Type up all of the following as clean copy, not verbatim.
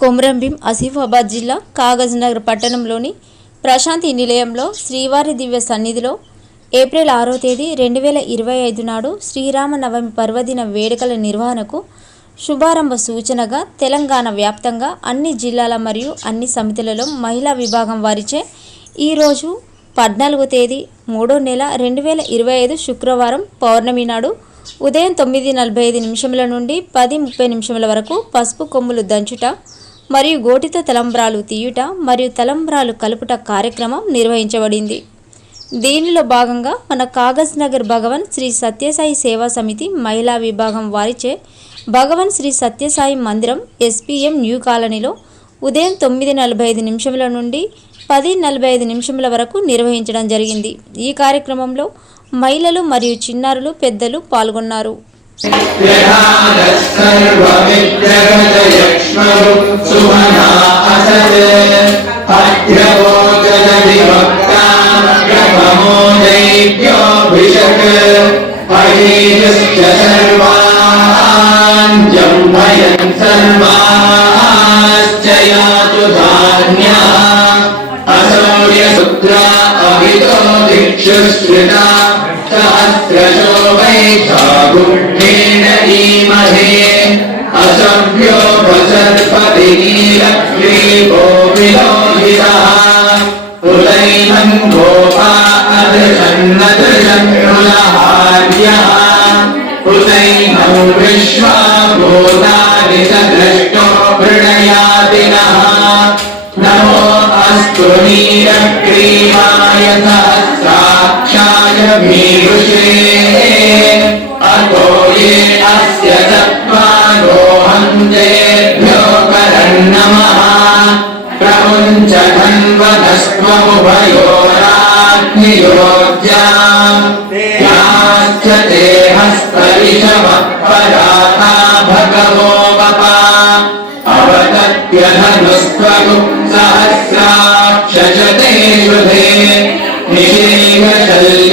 కొమరంభీం ఆసిఫాబాద్ జిల్లా కాగజ్నగర్ పట్టణంలోని ప్రశాంతి నిలయంలో శ్రీవారి దివ్య సన్నిధిలో ఏప్రిల్ 6వ తేదీ 2025 నాడు శ్రీరామనవమి పర్వదిన వేడుకల నిర్వహణకు శుభారంభ సూచనగా తెలంగాణ వ్యాప్తంగా అన్ని జిల్లాల మరియు అన్ని సమితులలో మహిళా విభాగం వారిచే ఈరోజు 14వ తేదీ 3వ నెల 2025 శుక్రవారం పౌర్ణమి నాడు ఉదయం 9:45 నుండి 10:30 వరకు పసుపు కొమ్ములు దంచుట మరియు గోటితో తలంబ్రాలు తీయుట మరియు తలంబ్రాలు కలుపుట కార్యక్రమం నిర్వహించబడింది. దీనిలో భాగంగా మన కాగజ్నగర్ భగవాన్ శ్రీ సత్యసాయి సేవా సమితి మహిళా విభాగం వారిచే భగవాన్ శ్రీ సత్యసాయి మందిరం SPM న్యూ కాలనీలో ఉదయం 9:45 నుండి 10:45 వరకు నిర్వహించడం జరిగింది. ఈ కార్యక్రమంలో మహిళలు మరియు చిన్నారులు పెద్దలు పాల్గొన్నారు. असभ्यो उदैनं गोपा अदृशन्नदृशन्नुलहार्यः उदैनं विश्वाभूतानि च दृष्टो प्रणयातिनः नमो अस्तु नीरक्रीमाय सहस्राक्षाय मीरुषे अतो ये अस्य तत्त्वारोहन्तेभ्यो करन्नमः प्रमुञ्च धन्वनस्त्वमुभयोराग्नियोज्याम् याश्च ते हस्तरिषवः पराता भगवो वपा अवतत्य धनुस्त्वगुप्सहस्राक्षशते शुभे निषेवशल्यानाम्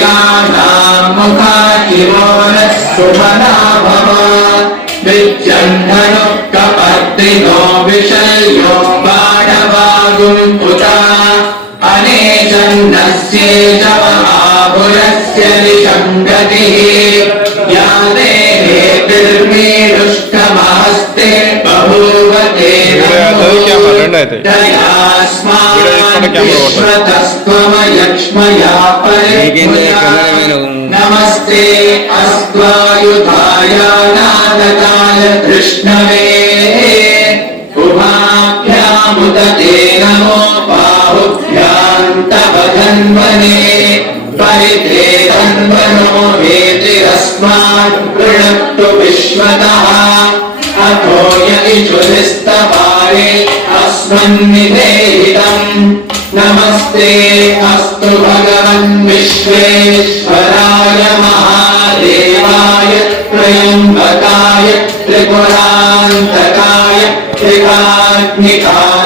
मुखाचिवो नः सुमना भव विजन्धनुः कपर्दिनो विशल्यो बाणवागुम् पुता अनेशन्नस्येष महापुरस्य निषङ्गतिः या देहेर्मेरुष्टमहस्ते बभूवते दयास्माद्विश्वतस्त्वमयक्ष्मया परिपूर्णा नमस्ते अस्त्वायुधाय नादताय कृष्णवे उभाभ्यामुदते नमो बाहुभ्यां तव धन्वने परिते धन्वनो वेतिरस्मात् पृणक्तु विश्वतः अथो यदिषुधिस्तवारे अस्मन्निधेहितम् नमस्ते अस्तु भगवन् विश्वेश्वराय महादेवाय त्र्यम्बकाय त्रिपुरान्तकाय त्रिकाग्निकाय